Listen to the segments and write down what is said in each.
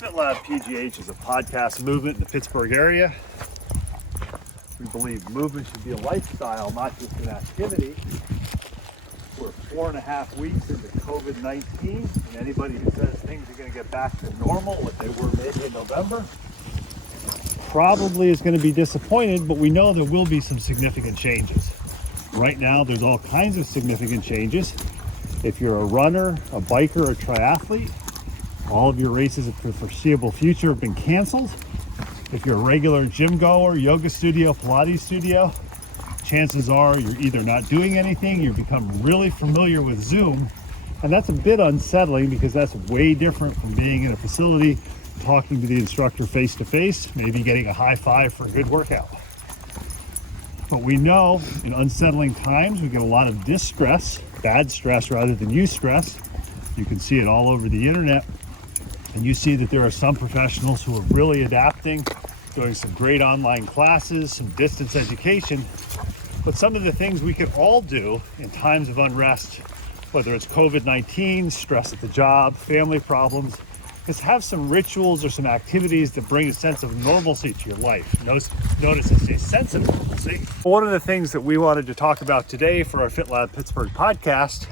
FitLabPGH is a podcast movement in the Pittsburgh area. We believe movement should be a lifestyle, not just an activity. We're 4.5 weeks into COVID-19, and anybody who says things are going to get back to normal, what they were maybe in November, probably is going to be disappointed, but we know there will be some significant changes. Right now, there's all kinds of significant changes. If you're a runner, a biker, or a triathlete, all of your races for the foreseeable future have been canceled. If you're a regular gym goer, yoga studio, Pilates studio, chances are you're either not doing anything, you've become really familiar with Zoom, and that's a bit unsettling because that's way different from being in a facility, talking to the instructor face to face, maybe getting a high five for a good workout. But we know in unsettling times, we get a lot of distress, bad stress rather than eustress. You can see it all over the internet. And you see that there are some professionals who are really adapting, doing some great online classes, some distance education. But some of the things we can all do in times of unrest, whether it's COVID-19, stress at the job, family problems, is have some rituals or some activities that bring a sense of normalcy to your life. Notice it's a sense of normalcy. One of the things that we wanted to talk about today for our FitLab Pittsburgh podcast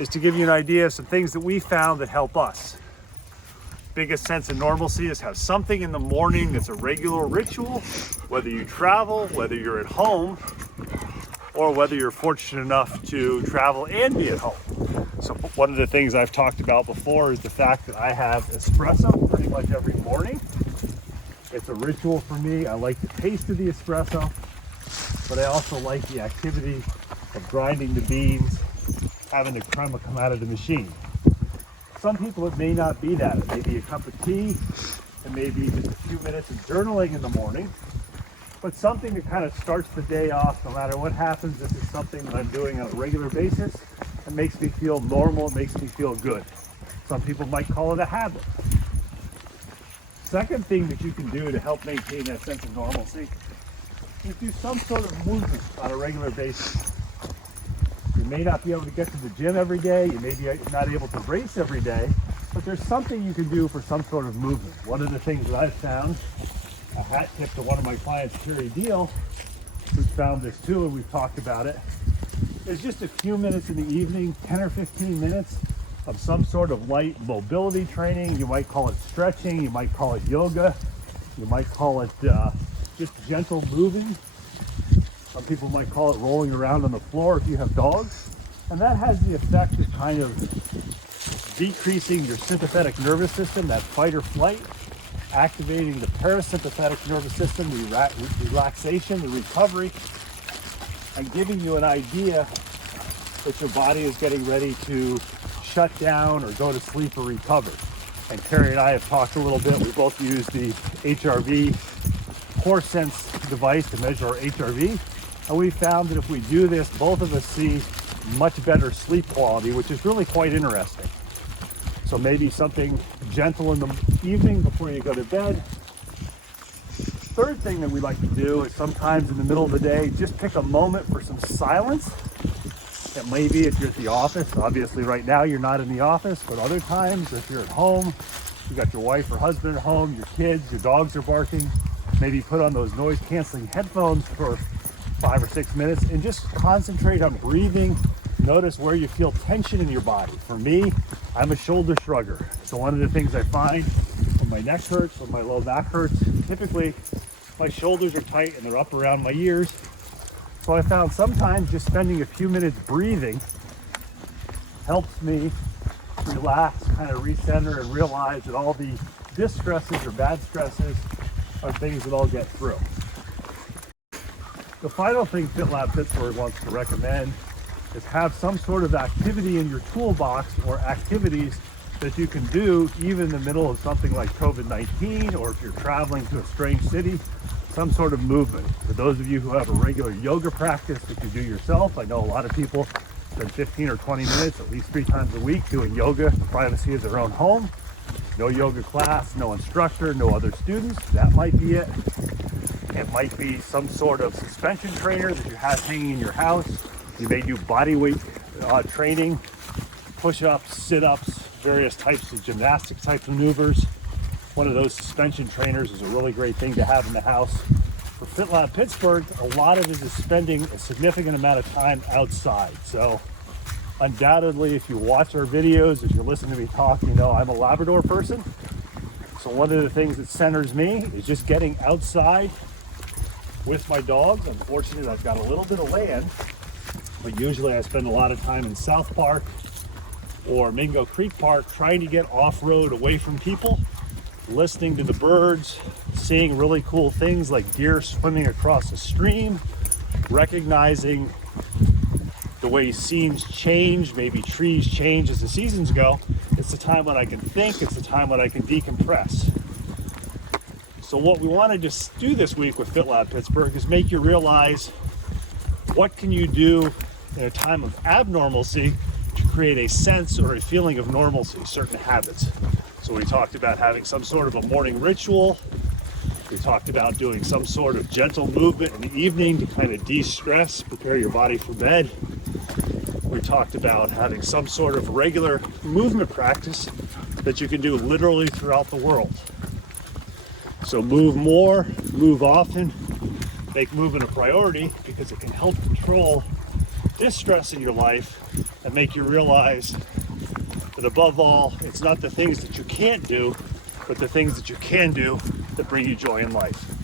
is to give you an idea of some things that we found that help us. Biggest sense of normalcy is have something in the morning that's a regular ritual, whether you travel, whether you're at home, or whether you're fortunate enough to travel and be at home. So one of the things I've talked about before is the fact that I have espresso pretty much every morning. It's a ritual for me. I like the taste of the espresso, but I also like the activity of grinding the beans, having the crema come out of the machine. Some people, it may not be that. It may be a cup of tea, it may be just a few minutes of journaling in the morning, but something that kind of starts the day off. No matter what happens, this is something that I'm doing on a regular basis. It makes me feel normal, it makes me feel good. Some people might call it a habit. Second thing that you can do to help maintain that sense of normalcy is do some sort of movement on a regular basis. You may not be able to get to the gym every day, you may be not able to race every day, but there's something you can do for some sort of movement. One of the things that I've found, a hat tip to one of my clients, Terry Deal, who's found this too, and we've talked about it, is just a few minutes in the evening, 10 or 15 minutes of some sort of light mobility training. You might call it stretching, you might call it yoga, you might call it just gentle moving. Some people might call it rolling around on the floor if you have dogs. And that has the effect of kind of decreasing your sympathetic nervous system, that fight or flight, activating the parasympathetic nervous system, the relaxation, the recovery, and giving you an idea that your body is getting ready to shut down or go to sleep or recover. And Terry and I have talked a little bit. We both use the HRV Core Sense device to measure our HRV. And we found that if we do this, both of us see much better sleep quality, which is really quite interesting. So maybe something gentle in the evening before you go to bed. Third thing that we like to do is sometimes in the middle of the day, just pick a moment for some silence. It may be if you're at the office. Obviously right now you're not in the office, but other times if you're at home, you got your wife or husband at home, your kids, your dogs are barking, maybe put on those noise canceling headphones for 5 or 6 minutes and just concentrate on breathing. Notice where you feel tension in your body. For me, I'm a shoulder shrugger. So one of the things I find when my neck hurts, when my low back hurts, typically my shoulders are tight and they're up around my ears. So I found sometimes just spending a few minutes breathing helps me relax, kind of recenter and realize that all the distresses or bad stresses are things that I'll get through. The final thing FitLab Pittsburgh wants to recommend is have some sort of activity in your toolbox or activities that you can do even in the middle of something like COVID-19, or if you're traveling to a strange city, some sort of movement. For those of you who have a regular yoga practice that you do yourself, I know a lot of people spend 15 or 20 minutes at least 3 times a week doing yoga in the privacy of their own home. No yoga class, no instructor, no other students. That might be it. It might be some sort of suspension trainer that you have hanging in your house. You may do body weight training, push-ups, sit-ups, various types of gymnastics type maneuvers. one of those suspension trainers is a really great thing to have in the house. For FitLab Pittsburgh, a lot of it is spending a significant amount of time outside. So undoubtedly, if you watch our videos, if you're listening to me talk, you know I'm a Labrador person. So one of the things that centers me is just getting outside with my dogs. Unfortunately, I've got a little bit of land, but usually I spend a lot of time in South Park or Mingo Creek Park trying to get off-road away from people, listening to the birds, seeing really cool things like deer swimming across a stream, recognizing the way scenes change, maybe trees change as the seasons go. It's the time when I can think, it's the time when I can decompress. So what we want to just do this week with FitLab Pittsburgh is make you realize what can you do in a time of abnormalcy to create a sense or a feeling of normalcy, certain habits. So we talked about having some sort of a morning ritual. We talked about doing some sort of gentle movement in the evening to kind of de-stress, prepare your body for bed. We talked about having some sort of regular movement practice that you can do literally throughout the world. So move more, move often, make movement a priority because it can help control distress in your life and make you realize that above all, it's not the things that you can't do, but the things that you can do that bring you joy in life.